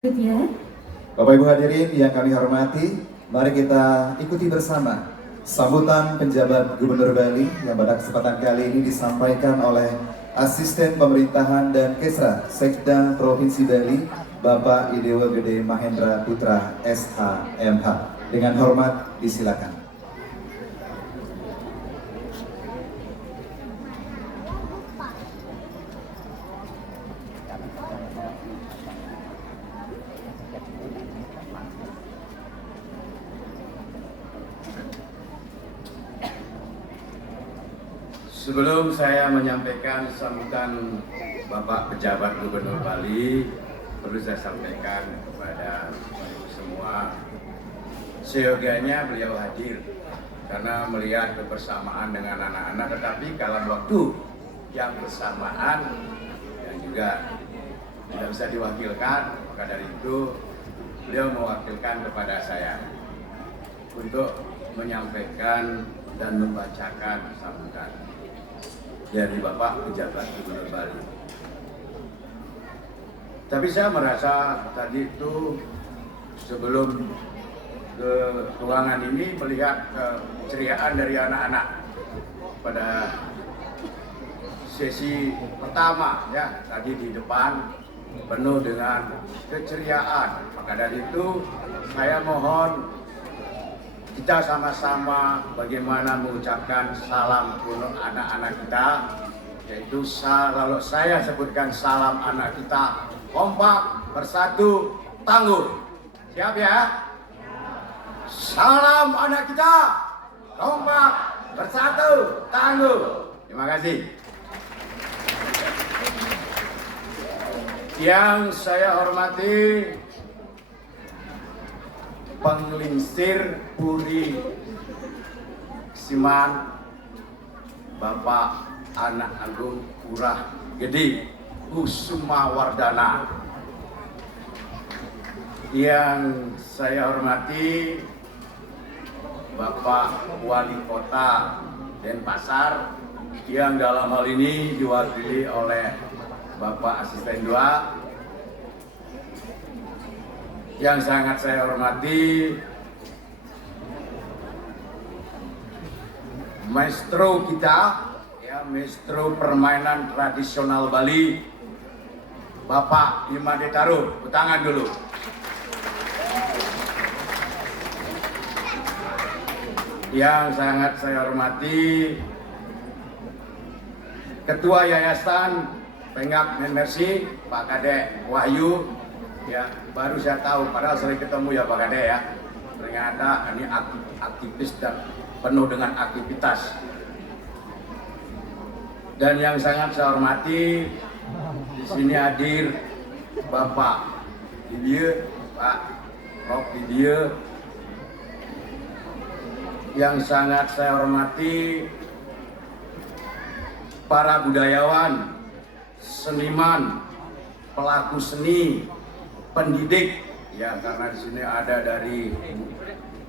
Ya. Bapak Ibu hadirin yang kami hormati, mari kita ikuti bersama sambutan penjabat Gubernur Bali yang pada kesempatan kali ini disampaikan oleh Asisten Pemerintahan dan Kesra Sekda Provinsi Bali, Bapak Idewa Gede Mahendra Putra SHMH. Dengan hormat disilakan. Sebelum saya menyampaikan sambutan Bapak Pejabat Gubernur Bali, perlu saya sampaikan kepada semua, seyogianya beliau hadir karena melihat kebersamaan dengan anak-anak, tetapi dalam waktu yang bersamaan yang juga tidak bisa diwakilkan, maka dari itu beliau mewakilkan kepada saya untuk menyampaikan dan membacakan sambutan dari Bapak Pejabat Gubernur Bali. Tapi saya merasa tadi itu sebelum ke ruangan ini melihat keceriaan dari anak-anak pada sesi pertama ya, tadi di depan penuh dengan keceriaan. Maka dari itu saya mohon kita sama-sama bagaimana mengucapkan salam untuk anak-anak kita, yaitu kalau saya sebutkan salam anak kita, kompak, bersatu, tangguh. Siap ya? Salam anak kita, kompak, bersatu, tangguh. Terima kasih. Yang saya hormati Penglingsir Puri Siman Bapak Anak Agung Curah Gede Kusuma Wardana. Yang saya hormati Bapak Wali Kota Denpasar yang dalam hal ini diwakili oleh Bapak Asisten 2. Yang sangat saya hormati maestro kita, ya, maestro permainan tradisional Bali, Bapak Imade Taruh. Tangan dulu. Yang sangat saya hormati Ketua Yayasan Penggak Mercy, Pak Kadek Wahyu. Ya, baru saya tahu, padahal sering ketemu ya Pak Kade ya. Ternyata ini aktivis dan penuh dengan aktivitas. Dan yang sangat saya hormati, di sini hadir Bapak Didier, Pak Prof Didier. Yang sangat saya hormati para budayawan, seniman, pelaku seni, pendidik, ya, karena di sini ada dari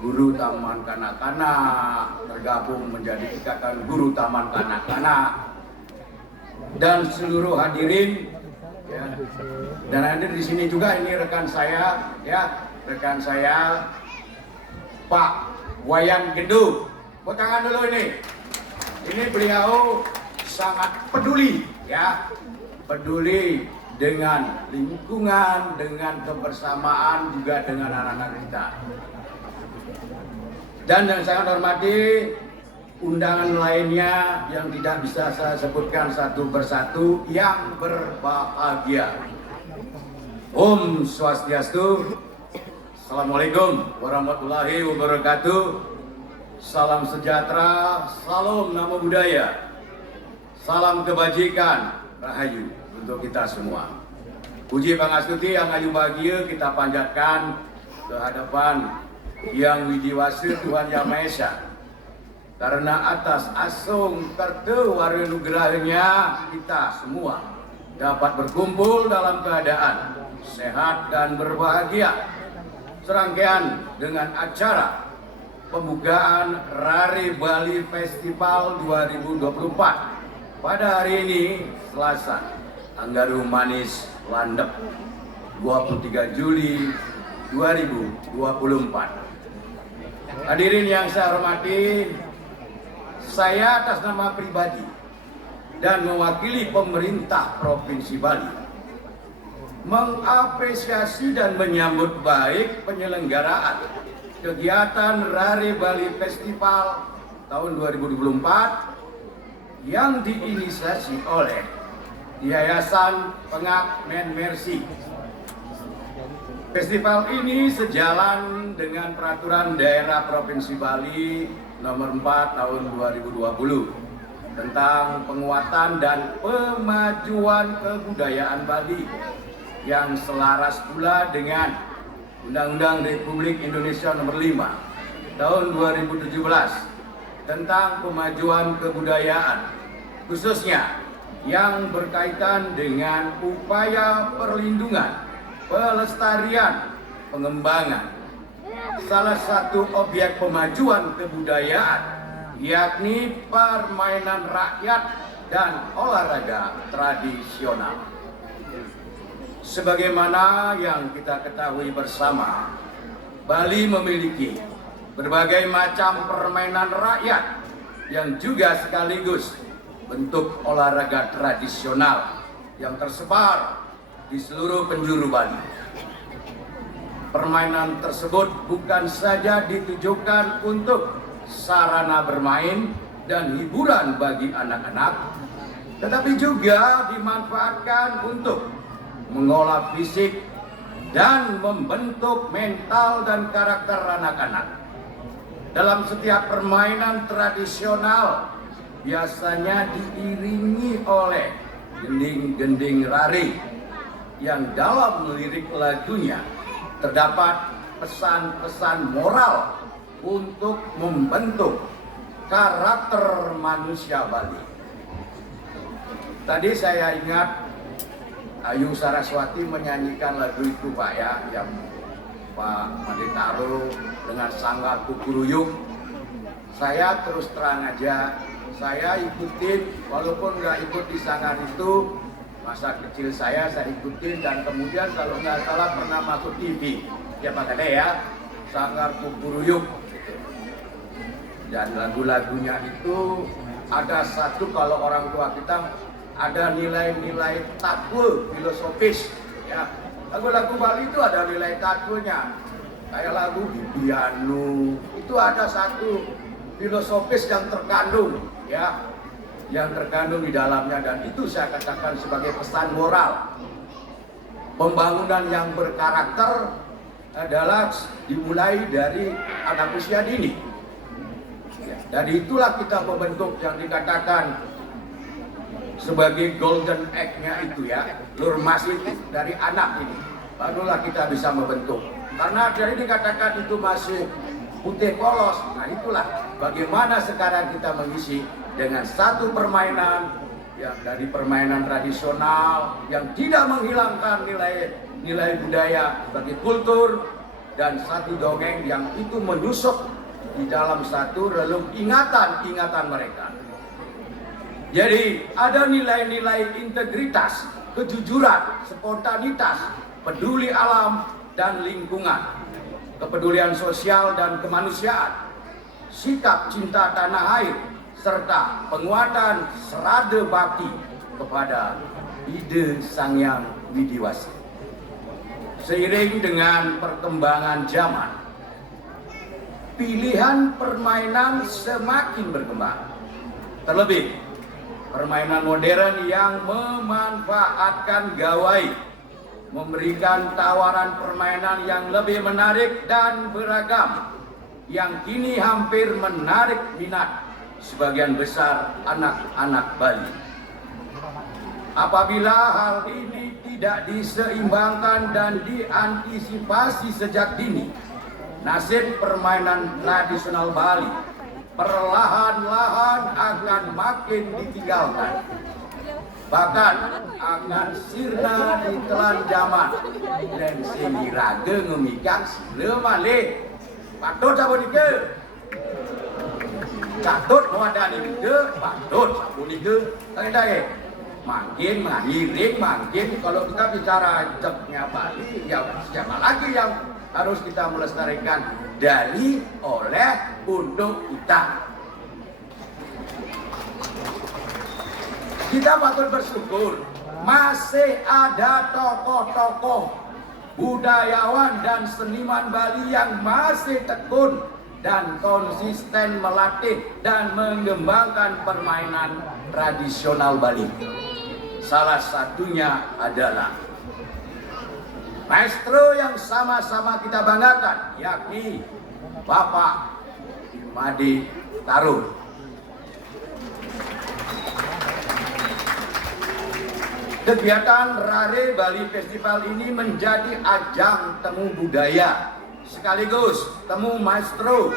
guru taman kanak-kanak tergabung menjadi ikatan guru taman kanak-kanak, dan seluruh hadirin, ya, dan hadir di sini juga ini rekan saya, ya, rekan saya Pak Wayan Gendung. Buat tangan dulu ini. Ini beliau sangat peduli, ya, peduli dengan lingkungan, dengan kebersamaan, juga dengan anak-anak kita. Dan yang saya hormati undangan lainnya yang tidak bisa saya sebutkan satu persatu, yang berbahagia. Om Swastiastu. Assalamualaikum warahmatullahi wabarakatuh. Salam sejahtera, salam namo buddhaya, salam kebajikan, rahayu untuk kita semua. Puji pangastuti yang ayu bahagia kita panjatkan ke hadapan Yang Widiwasa Tuhan Yang Maha Esa, karena atas asung kertewarenugerahnya kita semua dapat berkumpul dalam keadaan sehat dan berbahagia. Serangkaian dengan acara pembukaan Rari Bali Festival 2024 pada hari ini Selasa, Anggaru Manis Landep. 23 Juli 2024. Hadirin yang saya hormati, saya atas nama pribadi dan mewakili pemerintah Provinsi Bali mengapresiasi dan menyambut baik penyelenggaraan kegiatan Rare Bali Festival tahun 2024 yang diinisiasi oleh Yayasan Pengak Men Mercy. Festival ini sejalan dengan Peraturan Daerah Provinsi Bali Nomor 4 Tahun 2020 tentang penguatan dan pemajuan kebudayaan Bali yang selaras pula dengan Undang-Undang Republik Indonesia Nomor 5 Tahun 2017 tentang pemajuan kebudayaan, khususnya yang berkaitan dengan upaya perlindungan, pelestarian, pengembangan salah satu objek pemajuan kebudayaan, yakni permainan rakyat dan olahraga tradisional. Sebagaimana yang kita ketahui bersama, Bali memiliki berbagai macam permainan rakyat yang juga sekaligus bentuk olahraga tradisional yang tersebar di seluruh penjuru Bali. Permainan tersebut bukan saja ditujukan untuk sarana bermain dan hiburan bagi anak-anak, tetapi juga dimanfaatkan untuk mengolah fisik dan membentuk mental dan karakter anak-anak. Dalam setiap permainan tradisional biasanya diiringi oleh gending-gending rare yang dalam lirik lagunya terdapat pesan-pesan moral untuk membentuk karakter manusia Bali. Tadi saya ingat Ayu Saraswati menyanyikan lagu itu Pak ya, yang Pak Manditaro dengan Sanggar Kukuruyuk. Saya terus terang aja, saya ikutin walaupun nggak ikut di sanggar itu. Masa kecil saya ikutin, dan kemudian kalau nggak salah pernah masuk TV, ya Pak Kade ya, Sanggar Kukuruyuk. Dan lagu-lagunya itu ada satu, kalau orang tua kita ada nilai-nilai takwa filosofis. Ya, lagu-lagu Bali itu ada nilai takwanya. Kayak lagu Bibianu itu ada satu filosofis yang terkandung, ya, yang terkandung di dalamnya, dan itu saya katakan sebagai pesan moral. Pembangunan yang berkarakter adalah dimulai dari anak usia dini. Ya, dari itulah kita membentuk yang dikatakan sebagai golden egg-nya itu ya, lur emas itu dari anak ini. Barulah kita bisa membentuk. Karena dari dikatakan itu masih putih polos. Nah itulah bagaimana sekarang kita mengisi dengan satu permainan yang dari permainan tradisional yang tidak menghilangkan nilai budaya sebagai kultur, dan satu dongeng yang itu menusuk di dalam satu relung ingatan mereka. Jadi ada nilai-nilai integritas, kejujuran, spontanitas, peduli alam dan lingkungan, kepedulian sosial dan kemanusiaan, sikap cinta tanah air, serta penguatan serada bakti kepada ide Sang Hyang Widiwasi. Seiring dengan perkembangan zaman, pilihan permainan semakin berkembang. Terlebih, permainan modern yang memanfaatkan gawai memberikan tawaran permainan yang lebih menarik dan beragam, yang kini hampir menarik minat sebagian besar anak-anak Bali. Apabila hal ini tidak diseimbangkan dan diantisipasi sejak dini, nasib permainan tradisional Bali perlahan-lahan akan makin ditinggalkan, bahkan akan sirna di telan zaman. Dan semiraga ngemikat sila malih patut sabun ike, patut mewadani ike, patut sabun ike. Tadi makin mengiring, makin kalau kita bicara jeknya Bali, ya siapa lagi yang harus kita melestarikan dari, oleh, untuk kita. Kita patut bersyukur masih ada tokoh-tokoh budayawan dan seniman Bali yang masih tekun dan konsisten melatih dan mengembangkan permainan tradisional Bali. Salah satunya adalah maestro yang sama-sama kita banggakan, yakni Bapak Imade Taro. Kegiatan Rare Bali Festival ini menjadi ajang temu budaya sekaligus temu maestro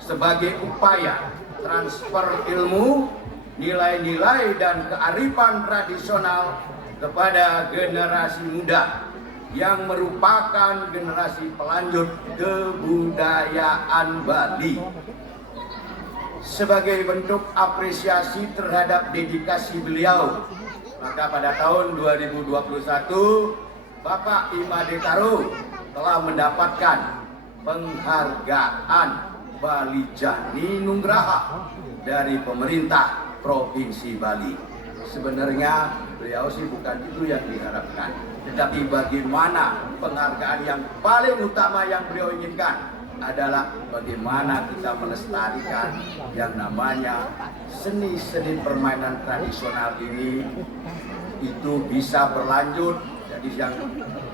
sebagai upaya transfer ilmu, nilai-nilai dan kearifan tradisional kepada generasi muda yang merupakan generasi pelanjut kebudayaan Bali. Sebagai bentuk apresiasi terhadap dedikasi beliau, maka pada tahun 2021 Bapak Imade Taro telah mendapatkan penghargaan Bali Jani Nugraha dari pemerintah Provinsi Bali. Sebenarnya beliau sih bukan itu yang diharapkan, tetapi bagaimana penghargaan yang paling utama yang beliau inginkan adalah bagaimana kita melestarikan yang namanya seni-seni permainan tradisional ini itu bisa berlanjut. Jadi yang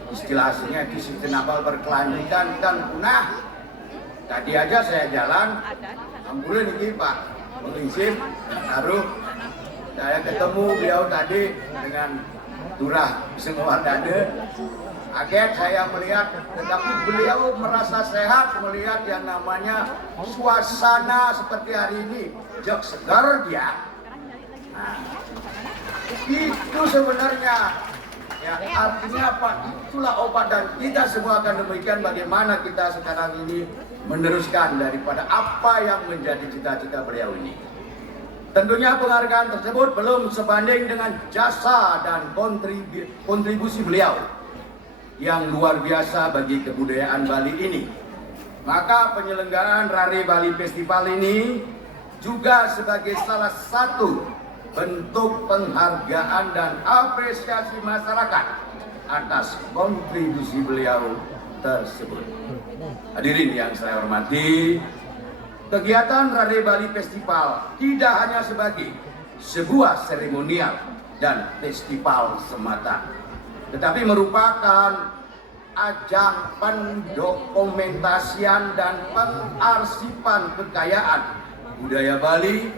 istilah aslinya itu sustainable, berkelanjutan dan punah. Tadi aja saya jalan, alhamdulillah nih Pak mengisim, taruh saya ketemu beliau tadi dengan Turah Bismawardana. Kaget saya melihat, tetapi beliau merasa sehat melihat yang namanya suasana seperti hari ini, jok segar dia. Nah, itu sebenarnya ya artinya apa? Itulah obat, dan kita semua akan demikian bagaimana kita sekarang ini meneruskan daripada apa yang menjadi cita-cita beliau ini. Tentunya penghargaan tersebut belum sebanding dengan jasa dan kontribusi beliau yang luar biasa bagi kebudayaan Bali ini. Maka penyelenggaraan Rare Bali Festival ini juga sebagai salah satu bentuk penghargaan dan apresiasi masyarakat atas kontribusi beliau tersebut. Hadirin yang saya hormati, kegiatan Rare Bali Festival tidak hanya sebagai sebuah seremonial dan festival semata, tetapi merupakan ajang pendokumentasian dan pengarsipan kekayaan budaya Bali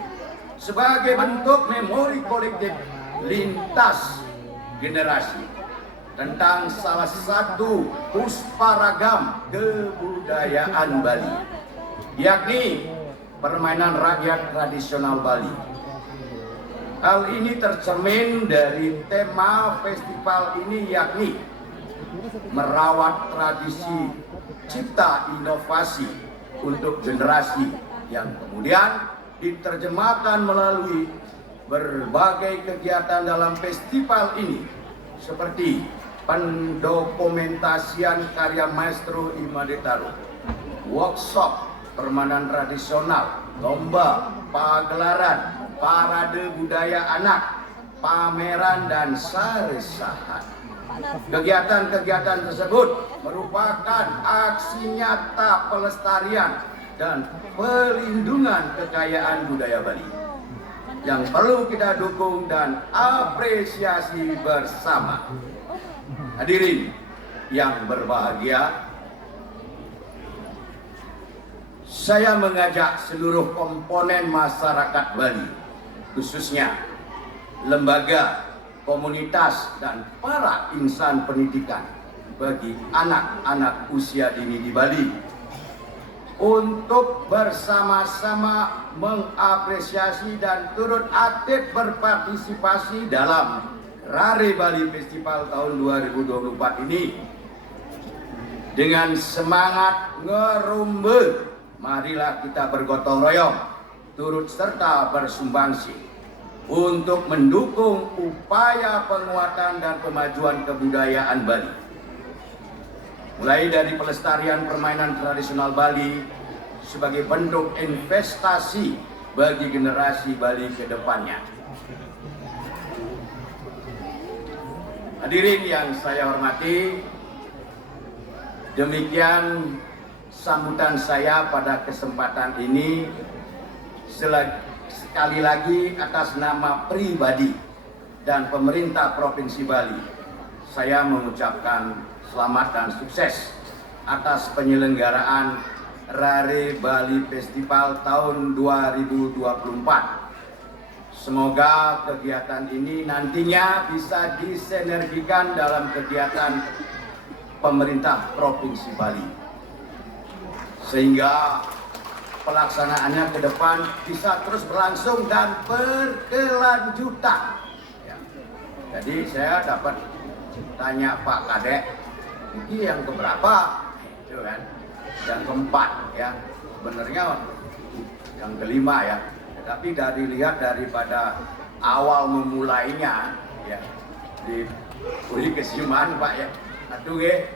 sebagai bentuk memori kolektif lintas generasi tentang salah satu pusparagam kebudayaan Bali, yakni permainan rakyat tradisional Bali. Hal ini tercermin dari tema festival ini, yakni merawat tradisi cipta inovasi untuk generasi, yang kemudian diterjemahkan melalui berbagai kegiatan dalam festival ini seperti pendokumentasian karya maestro Imade Taro, workshop permainan tradisional, lomba, pagelaran, parade budaya anak, pameran dan saresahan. Kegiatan-kegiatan tersebut merupakan aksi nyata pelestarian dan perlindungan kekayaan budaya Bali yang perlu kita dukung dan apresiasi bersama. Hadirin yang berbahagia, saya mengajak seluruh komponen masyarakat Bali, khususnya lembaga, komunitas, dan para insan pendidikan bagi anak-anak usia dini di Bali untuk bersama-sama mengapresiasi dan turut aktif berpartisipasi dalam Rare Bali Festival tahun 2024 ini. Dengan semangat ngerumbe, marilah kita bergotong royong, turut serta bersumbangsi untuk mendukung upaya penguatan dan kemajuan kebudayaan Bali. Mulai dari pelestarian permainan tradisional Bali sebagai bentuk investasi bagi generasi Bali ke depannya. Hadirin yang saya hormati, demikian sambutan saya pada kesempatan ini. Sekali lagi atas nama pribadi dan pemerintah Provinsi Bali, saya mengucapkan selamat dan sukses atas penyelenggaraan Rare Bali Festival tahun 2024. Semoga kegiatan ini nantinya bisa disinergikan dalam kegiatan pemerintah Provinsi Bali, sehingga pelaksanaannya ke depan bisa terus berlangsung dan berkelanjutan. Ya. Jadi saya dapat tanya Pak Kadek, ini yang keberapa? Itu kan, yang keempat ya, sebenarnya yang kelima ya. Tapi dari lihat daripada awal memulainya ya di Uri Kesiuman Pak ya, aduh ya,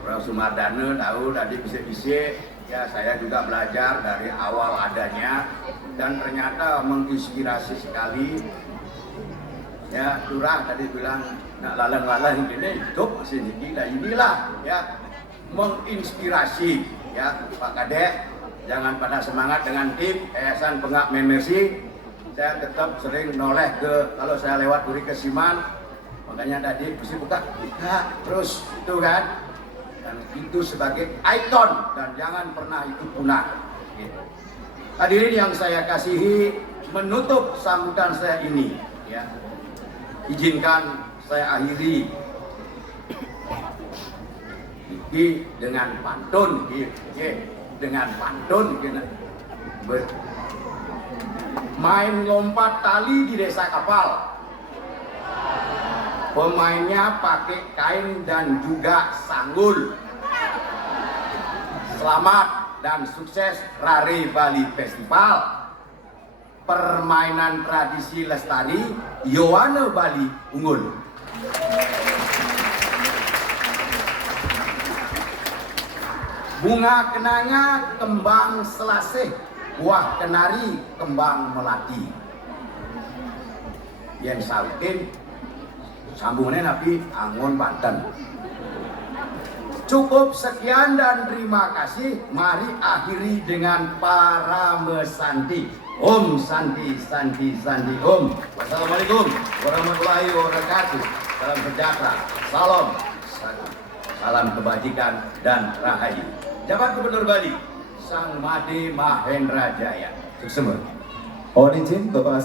Prof. Sumardana tahu tadi bisa-bisa ya, saya juga belajar dari awal adanya dan ternyata menginspirasi sekali. Ya, Turah tadi bilang nak lalang-lalang ini hidup sini kita inilah ya, menginspirasi ya Pak Kadek. Jangan pada semangat dengan tim Yayasan Pengak Mercy. Saya tetap sering noleh ke, kalau saya lewat Uri Kesiman, makanya tadi mesti buka terus itu kan. Dan itu sebagai ikon dan jangan pernah itu punah. Hadirin yang saya kasihi, menutup sambutan saya ini ya, izinkan saya akhiri dengan pantun dengan pantun main lompat tali di desa kapal. Pemainnya pakai kain dan juga sanggul. Selamat dan sukses Rare Bali Festival. Permainan tradisi lestari, Yowana Bali unggul. Bunga kenanga kembang selasih, buah kenari kembang melati. Yang sautin sambungannya Nabi Angon Banten. Cukup sekian dan terima kasih. Mari akhiri dengan para mesanti. Om Santi Santi Santi Om. Wassalamualaikum warahmatullahi wabarakatuh. Salam sejahtera. Salam kebajikan dan rahayu. Jabat Gubernur Bali, Sang Made Mahendra Jaya. Sukses. Mohon izin Bapak